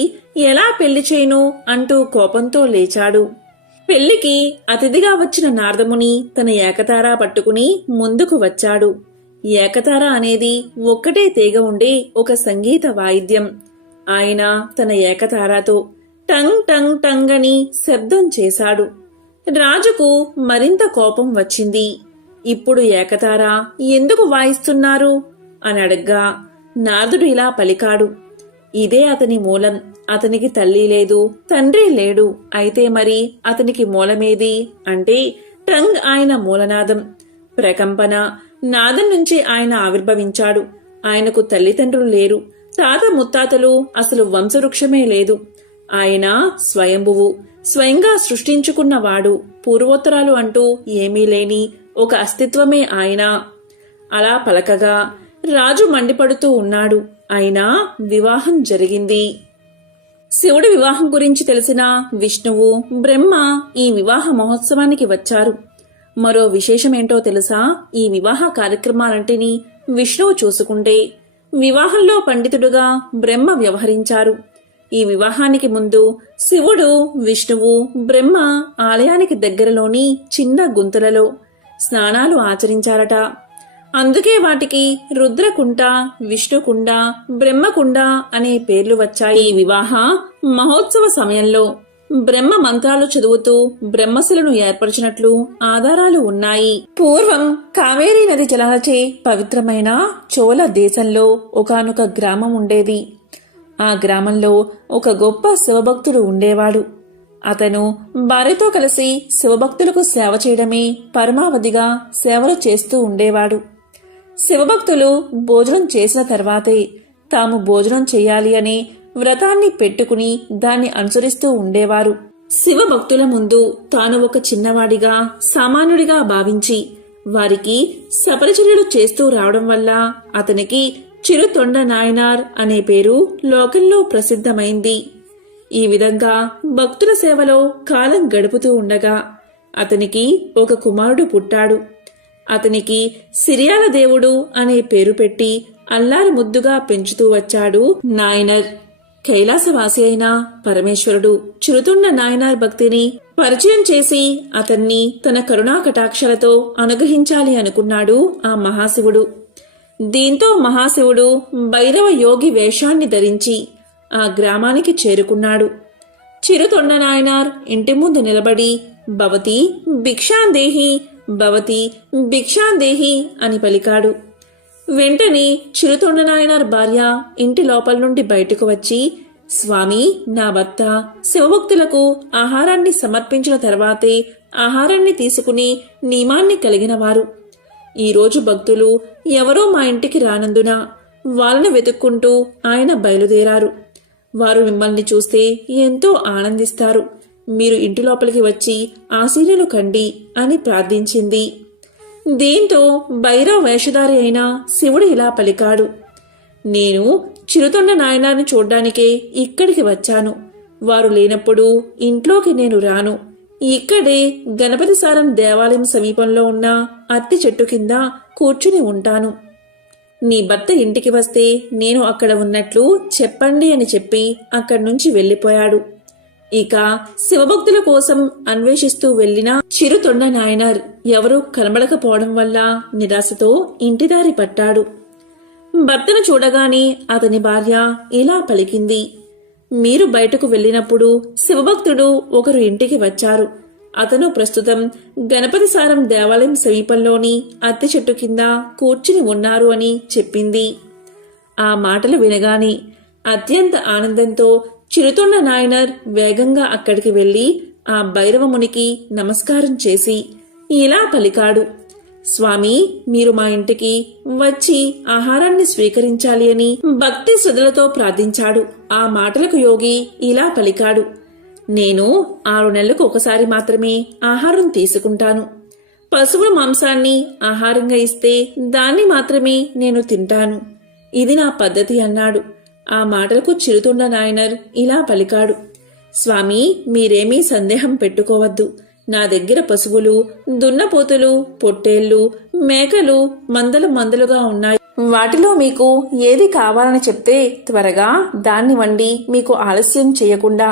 ఎలా పెళ్లి చేయను అంటూ కోపంతో లేచాడు. పెళ్లికి అతిథిగా వచ్చిన నారదముని తన ఏకతారా పట్టుకుని ముందుకు వచ్చాడు. ఏకతార అనేది ఒక్కటే తీగ ఉండే ఒక సంగీత వాయిద్యం. ఆయన తన ఏకతారాతో టంగ్ టంగ్ టంగ్ అని శబ్దం చేశాడు. రాజుకు మరింత కోపం వచ్చింది. ఇప్పుడు ఏకతార ఎందుకు వాయిస్తున్నారు అని అడగ్గా నారదుడు ఇలా పలికాడు. ఇదే అతని మూలం. అతనికి తల్లి లేదు, తండ్రి లేడు. అయితే మరి అతనికి మూలమేది అంటే టంగ్ ఆయన మూలనాదం. ప్రకంపన నాదం నుంచి ఆయన ఆవిర్భవించాడు. ఆయనకు తల్లిదండ్రులు లేరు, తాత ముత్తాతలు, అసలు వంశవృక్షమే లేదు. ఆయన స్వయంభువు, స్వయంగా సృష్టించుకున్నవాడు. పూర్వోత్తరాలు అంటూ ఏమీ లేని ఒక అస్తిత్వమే ఆయన. అలా పలకగా రాజు మండిపడుతూ ఉన్నాడు. అయినా వివాహం జరిగింది. శివుడి వివాహం గురించి తెలిసిన విష్ణువు, బ్రహ్మ ఈ వివాహ మహోత్సవానికి వచ్చారు. మరో విశేషమేంటో తెలుసా? ఈ వివాహ కార్యక్రమాలంటిని విష్ణువు చూసుకుంటే వివాహంలో పండితుడుగా బ్రహ్మ వ్యవహరించారు. ఈ వివాహానికి ముందు శివుడు, విష్ణువు, బ్రహ్మ ఆలయానికి దగ్గరలోని చిన్న గుంతలలో స్నానాలు ఆచరించారట. అందుకే వాటికి రుద్రకుండ, విష్ణుకుండ, బ్రహ్మకుండ అనే పేర్లు వచ్చాయి. ఈ వివాహ మహోత్సవ సమయంలో బ్రహ్మ మంత్రాలు చదువుతూ బ్రహ్మశిలను ఏర్పరిచినట్లు ఆధారాలు ఉన్నాయి. పూర్వం కావేరీ నది జలాలచే పవిత్రమైన చోళ దేశంలో ఒకానొక గ్రామం ఉండేది. ఆ గ్రామంలో ఒక గొప్ప శివభక్తుడు ఉండేవాడు. అతను భార్యతో కలిసి శివభక్తులకు సేవ చేయడమే పరమావధిగా సేవలు చేస్తూ ఉండేవాడు. శివభక్తులు భోజనం చేసిన తర్వాతే తాము భోజనం చేయాలి అనే వ్రతాన్ని పెట్టుకుని దాన్ని అనుసరిస్తూ ఉండేవారు. శివభక్తుల ముందు తాను ఒక చిన్నవాడిగా, సామాన్యుడిగా భావించి వారికి సపరిచర్యలు చేస్తూ రావడం వల్ల అతనికి చిరుతొండ నాయనార్ అనే పేరు లోకంలో ప్రసిద్ధమైంది. ఈ విధంగా భక్తుల సేవలో కాలం గడుపుతూ ఉండగా అతనికి ఒక కుమారుడు పుట్టాడు. అతనికి సిరియాల దేవుడు అనే పేరు పెట్టి అల్లారి ముద్దుగా పెంచుతూ వచ్చాడు నాయనర్. కైలాసవాసి అయిన పరమేశ్వరుడు చిరుతుండ నాయనార్ భక్తిని పరిచయం చేసి అతన్ని తన కరుణా కటాక్షలతో అనుగ్రహించాలి అనుకున్నాడు ఆ మహాశివుడు. దీంతో మహాశివుడు భైరవ యోగి వేషాన్ని ధరించి ఆ గ్రామానికి చేరుకున్నాడు. చిరుతొండ నాయనార్ ఇంటి ముందు నిలబడి భవతి భిక్షాందేహి, భవతి భిక్షాందేహి అని పలికాడు. వెంటనే చిరుతొండ నాయనార్ భార్య ఇంటి లోపల నుండి బయటకు వచ్చి, స్వామి, నా భర్త శివభక్తులకు ఆహారాన్ని సమర్పించిన తర్వాతే ఆహారాన్ని తీసుకుని నియమాన్ని కలిగినవారు. ఈరోజు భక్తులు ఎవరో మా ఇంటికి రానందున వాళ్ళను వెతుక్కుంటూ ఆయన బయలుదేరారు. వారు మిమ్మల్ని చూస్తే ఎంతో ఆనందిస్తారు. మీరు ఇంటి లోపలికి వచ్చి ఆశీనులు కండి అని ప్రార్థించింది. దీంతో భైరవ వేషధారి అయిన శివుడు ఇలా పలికాడు. నేను చిరుతొండ నాయనార్ని చూడ్డానికే ఇక్కడికి వచ్చాను. వారు లేనప్పుడు ఇంట్లోకి నేను రాను. ఇక్కడే గణపతి సారం దేవాలయం సమీపంలో ఉన్న అత్తి చెట్టు కింద కూర్చుని ఉంటాను. నీ భర్త ఇంటికి వస్తే నేను అక్కడ ఉన్నట్లు చెప్పండి అని చెప్పి అక్కడి నుంచి వెళ్లిపోయాడు. ఇక శివభక్తుల కోసం అన్వేషిస్తూ వెళ్లిన చిరుతొండ నాయనర్ ఎవరూ కనబడకపోవడం వల్ల నిరాశతో ఇంటిదారి పట్టాడు. భర్తను చూడగానే అతని భార్య ఇలా పలికింది. మీరు బయటకు వెళ్ళినప్పుడు శివభక్తుడు ఒకరు ఇంటికి వచ్చారు. అతను ప్రస్తుతం గణపతి సారం దేవాలయం సమీపంలోని అత్తి చెట్టు కింద కూర్చుని ఉన్నారు అని చెప్పింది. ఆ మాటలు వినగానే అత్యంత ఆనందంతో చిరుతొండ నాయనర్ వేగంగా అక్కడికి వెళ్లి ఆ భైరవమునికి నమస్కారం చేసి ఇలా పలికాడు. స్వామి, మీరు మా ఇంటికి వచ్చి ఆహారాన్ని స్వీకరించాలి అని భక్తి శ్రద్ధలతో ప్రార్థించాడు. ఆ మాటలకు యోగి ఇలా పలికాడు. నేను 6 నెలలకు ఒకసారి మాత్రమే ఆహారం తీసుకుంటాను. పశువుల మాంసాన్ని ఆహారంగా ఇస్తే దాన్ని మాత్రమే నేను తింటాను. ఇది నా పద్ధతి అన్నాడు. ఆ మాటలకు చిరుతొండ నాయనర్ ఇలా పలికాడు. స్వామి, మీరేమీ సందేహం పెట్టుకోవద్దు. నా దగ్గర పశువులు, దున్నపోతులు, పొట్టేళ్లు, మేకలు మందలుగా ఉన్నాయి. వాటిలో మీకు ఏది కావాలని చెప్తే త్వరగా దాన్ని వండి మీకు ఆలస్యం చేయకుండా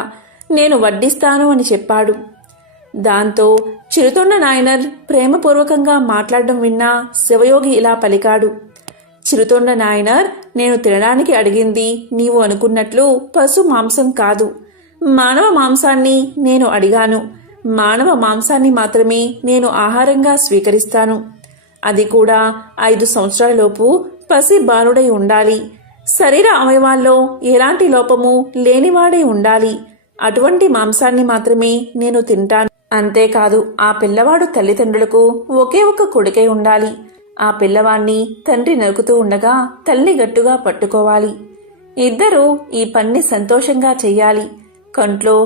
నేను వడ్డిస్తాను అని చెప్పాడు. దాంతో చిరుతొండ నాయనర్ ప్రేమపూర్వకంగా మాట్లాడడం విన్న శివయోగి ఇలా పలికాడు. చిరుతొండ నాయనర్, నేను తినడానికి అడిగింది నీవు అనుకున్నట్లు పశు మాంసం కాదు, మానవ మాంసాన్ని నేను అడిగాను. మానవ మాంసాన్ని మాత్రమే నేను ఆహారంగా స్వీకరిస్తాను. అది కూడా 5 సంవత్సరాలలోపు పసి బాలుడై ఉండాలి. శరీర అవయవాల్లో ఎలాంటి లోపము లేనివాడై ఉండాలి. అటువంటి మాంసాన్ని మాత్రమే నేను తింటాను. అంతేకాదు, ఆ పిల్లవాడు తల్లిదండ్రులకు ఒకే ఒక్క కొడుకై ఉండాలి. ఆ పిల్లవాణ్ణి తండ్రి నరుకుతూ ఉండగా తల్లి గట్టుగా పట్టుకోవాలి. ఇద్దరూ ఈ పన్ని సంతోషంగా చెయ్యాలి. కంట్లో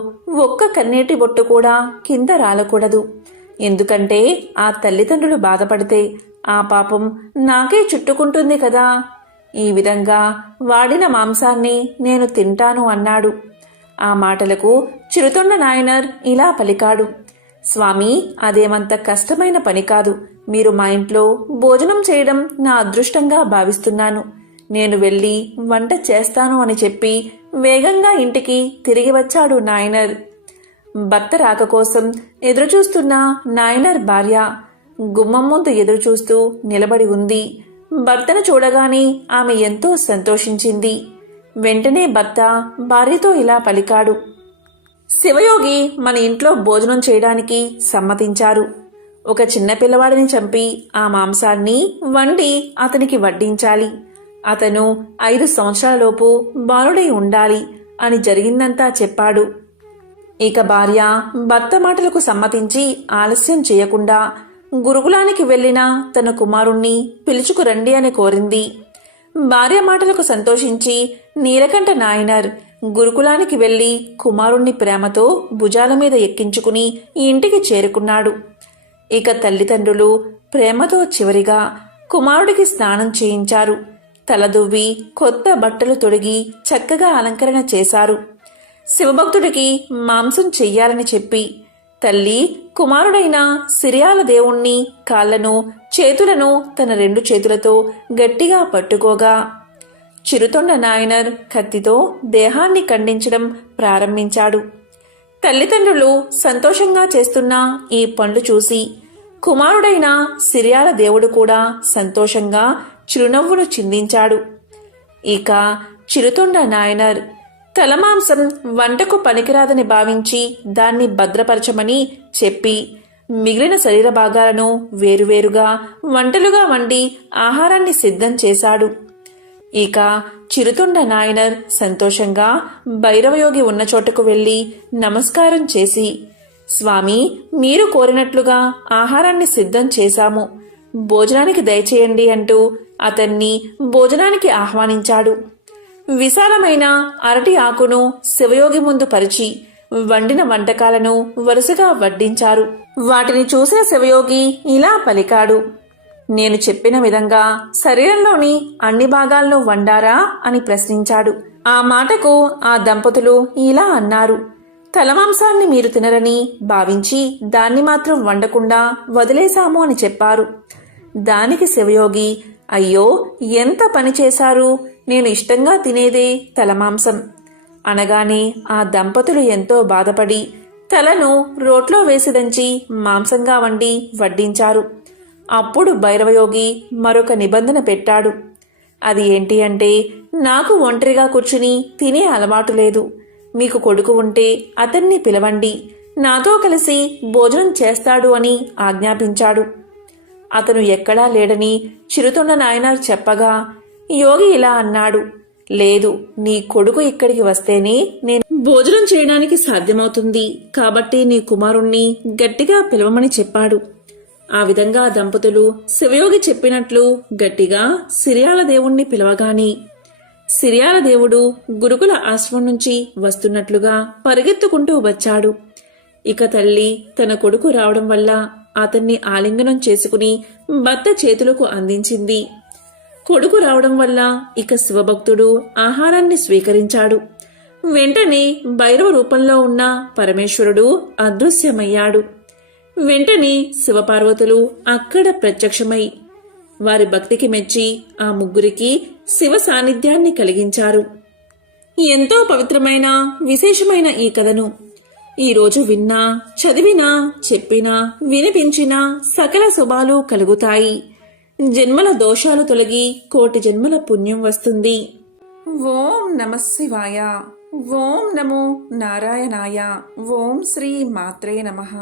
ఒక్క కన్నీటి బొట్టు కూడా కింద రాలకూడదు. ఎందుకంటే ఆ తల్లిదండ్రులు బాధపడితే ఆ పాపం నాకే చుట్టుకుంటుంది కదా. ఈ విధంగా వాడిన మాంసాన్ని నేను తింటాను అన్నాడు. ఆ మాటలకు చిరుతొండ నాయనర్ ఇలా పలికాడు. స్వామి, అదేమంత కష్టమైన పని కాదు. మీరు మా ఇంట్లో భోజనం చేయడం నా అదృష్టంగా భావిస్తున్నాను. నేను వెళ్ళి వంట చేస్తాను అని చెప్పి వేగంగా ఇంటికి తిరిగి వచ్చాడు నాయనర్. భర్త రాక కోసం ఎదురుచూస్తున్న నాయనర్ భార్య గుమ్మం ముందు ఎదురుచూస్తూ నిలబడి ఉంది. భర్తను చూడగానే ఆమె ఎంతో సంతోషించింది. వెంటనే భర్త భార్యతో ఇలా పలికాడు. శివయోగి మన ఇంట్లో భోజనం చేయడానికి సమ్మతించారు. ఒక చిన్న పిల్లవాడిని చంపి ఆ మాంసాన్ని వండి అతనికి వడ్డించాలి. అతను 5 సంవత్సరాలలోపు బాలుడై ఉండాలి అని జరిగిందంతా చెప్పాడు. ఇక భార్య భర్త మాటలకు సమ్మతించి ఆలస్యం చేయకుండా గురుకులానికి వెళ్లిన తన కుమారుణ్ణి పిలుచుకురండి అని కోరింది. భార్య మాటలకు సంతోషించి నీలకంఠ నాయనర్ గురుకులానికి వెళ్లి కుమారుణ్ణి ప్రేమతో భుజాల మీద ఎక్కించుకుని ఇంటికి చేరుకున్నాడు. ఇక తల్లిదండ్రులు ప్రేమతో చివరిగా కుమారుడికి స్నానం చేయించారు. తలదువ్వి కొత్త బట్టలు తొడిగి చక్కగా అలంకరణ చేశారు. శివభక్తుడికి మాంసం చెయ్యాలని చెప్పి తల్లి కుమారుడైన సిరియాల దేవుణ్ణి కాళ్లను చేతులను తన 2 చేతులతో గట్టిగా పట్టుకోగా చిరుతొండ నాయనర్ కత్తితో దేహాన్ని ఖండించడం ప్రారంభించాడు. తల్లిదండ్రులు సంతోషంగా చేస్తున్న ఈ పనులు చూసి కుమారుడైన సిరియాల దేవుడు కూడా సంతోషంగా చిరునవ్వును చిందించాడు. ఇక చిరుతొండ నాయనర్ తలమాంసం వంటకు పనికిరాదని భావించి దాన్ని భద్రపరచమని చెప్పి మిగిలిన శరీర భాగాలను వేరువేరుగా వంటలుగా వండి ఆహారాన్ని సిద్ధం చేశాడు. ఇక చిరుతొండ నాయనర్ సంతోషంగా భైరవయోగి ఉన్న చోటకు వెళ్లి నమస్కారం చేసి, స్వామి, మీరు కోరినట్లుగా ఆహారాన్ని సిద్ధం చేశాము, భోజనానికి దయచేయండి అంటూ అతన్ని భోజనానికి ఆహ్వానించాడు. విశాలమైన అరటి ఆకును శివయోగి ముందు పరిచి వండిన వంటకాలను వరుసగా వడ్డించారు. వాటిని చూసిన శివయోగి ఇలా పలికాడు. నేను చెప్పిన విధంగా శరీరంలోని అన్ని భాగాలను వండారా అని ప్రశ్నించాడు. ఆ మాటకు ఆ దంపతులు ఇలా అన్నారు. తలమాంసాన్ని మీరు తినరని భావించి దాన్ని మాత్రం వండకుండా వదిలేశాము అని చెప్పారు. దానికి శివయోగి, అయ్యో ఎంత పని చేశారు, నేను ఇష్టంగా తినేదే తలమాంసం. అనగానే ఆ దంపతులు ఎంతో బాధపడి తలను రోట్లో వేసి దంచి మాంసంగా వండి వడ్డించారు. అప్పుడు భైరవయోగి మరొక నిబంధన పెట్టాడు. అది ఏంటి అంటే, నాకు ఒంటరిగా కూర్చుని తినే అలవాటు లేదు. మీకు కొడుకు ఉంటే అతన్ని పిలవండి, నాతో కలిసి భోజనం చేస్తాడు అని ఆజ్ఞాపించాడు. అతను ఎక్కడా లేడని చిరుతొండ నాయనార్ చెప్పగా యోగి ఇలా అన్నాడు, లేదు, నీ కొడుకు ఇక్కడికి వస్తేనే నేను భోజనం చేయడానికి సాధ్యమవుతుంది. కాబట్టి నీ కుమారుణ్ణి గట్టిగా పిలవమని చెప్పాడు. ఆ విధంగా దంపతులు శివయోగి చెప్పినట్లు గట్టిగా సిరియాల దేవుణ్ణి పిలవగాని సిరియాల దేవుడు గురుకుల ఆశ్రమం నుంచి వస్తున్నట్లుగా పరిగెత్తుకుంటూ వచ్చాడు. ఇక తల్లి తన కొడుకు రావడం వల్ల అతన్ని ఆలింగనం చేసుకుని భర్త చేతులకు అందించింది. కొడుకు రావడం వల్ల ఇక శివభక్తుడు ఆహారాన్ని స్వీకరించాడు. వెంటనే భైరవ రూపంలో ఉన్న పరమేశ్వరుడు అదృశ్యమయ్యాడు. వెంటనే శివపార్వతులు అక్కడ ప్రత్యక్షమై వారి భక్తికి మెచ్చి ఆ ముగ్గురికి శివ సాన్నిధ్యాన్ని కలిగించారు. ఎంతో పవిత్రమైన విశేషమైన ఈ కథను ఈరోజు విన్నా, చదివినా, చెప్పినా, వినిపించినా సకల శుభాలు కలుగుతాయి. జన్మల దోషాలు తొలగి కోటి జన్మల పుణ్యం వస్తుంది. ఓం నమః శివాయ. ఓం నమో నారాయణాయ. ఓం శ్రీ మాత్రే నమః.